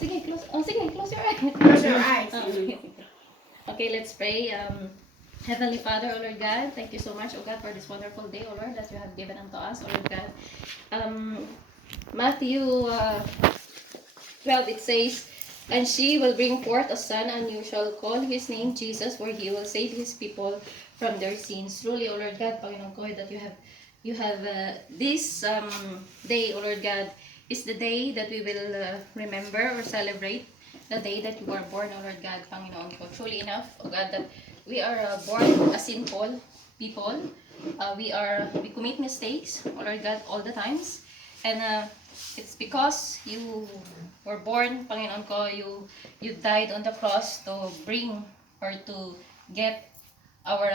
sige, close your eyes. Close your eyes. Okay, let's pray. Heavenly Father, O Lord God, thank you so much, O God, for this wonderful day, O Lord, that you have given unto us, O Lord God. Matthew 12, it says, "And she will bring forth a son, and you shall call his name Jesus, for he will save his people from their sins." Truly, O Lord God, Panginoon ko, that you have this day, O Lord God, is the day that we will remember or celebrate the day that you were born, O Lord God, Panginoon ko. Truly enough, O God, that we are born as sinful people. We commit mistakes, O Lord God, all the times. And it's because you were born, Panginoon ko, you died on the cross to bring or to get our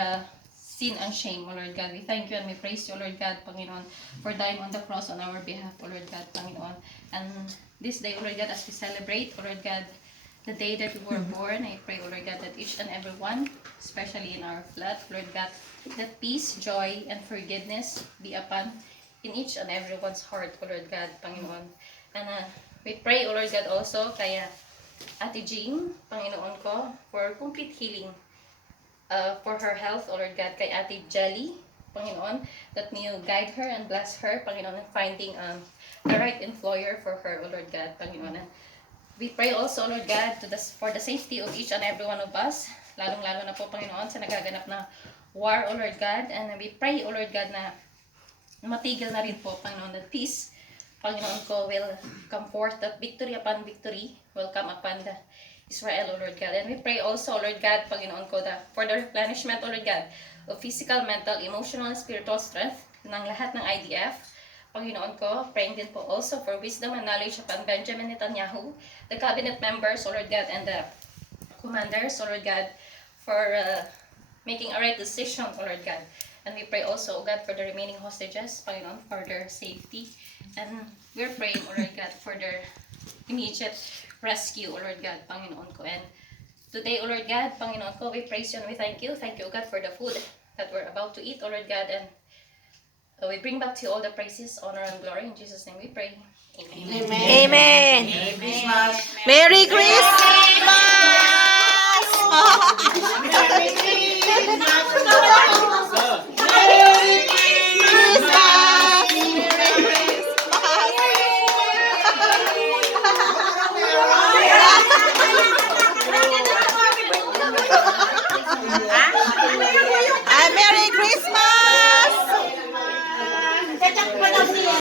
sin and shame, O Lord God. We thank you and we praise you, O Lord God, Panginoon, for dying on the cross on our behalf, O Lord God, Panginoon. And this day, O Lord God, as we celebrate, O Lord God, the day that you were born, I pray, O Lord God, that each and every one, especially in our flat, Lord God, that peace, joy, and forgiveness be upon in each and everyone's heart, O Lord God, Panginoon. And we pray, O Lord God, also kaya Ate Jean, Panginoon ko, for complete healing for her health, O Lord God, kay Ate Jelly, Panginoon, that may you guide her and bless her, Panginoon, in finding the right employer for her, O Lord God, Panginoon. And we pray also, Lord God, for the safety of each and every one of us, lalong-lalo na po, Panginoon, sa nagaganap na war, O Lord God. And we pray, O Lord God, na matigil na rin po, Panginoon, that peace, Panginoon ko, will come forth, that victory upon victory will come upon the Israel, O Lord God. And we pray also, Lord God, Panginoon ko, for the replenishment, O Lord God, of physical, mental, emotional, and spiritual strength ng lahat ng IDF. Panginoon ko, praying din po also for wisdom and knowledge upon Benjamin Netanyahu, the cabinet members, O Lord God, and the commanders, O Lord God, for making a right decision, O Lord God. And we pray also, O God, for the remaining hostages, Panginoon, for their safety. And we're praying, O Lord God, for their immediate rescue, O Lord God, Panginoon ko. And today, O Lord God, Panginoon ko, we praise you and we thank you. Thank you, O God, for the food that we're about to eat, O Lord God. And we bring back to you all the praises, honor, and glory. In Jesus' name we pray. Amen. Amen. Amen. Merry Christmas. Merry Christmas!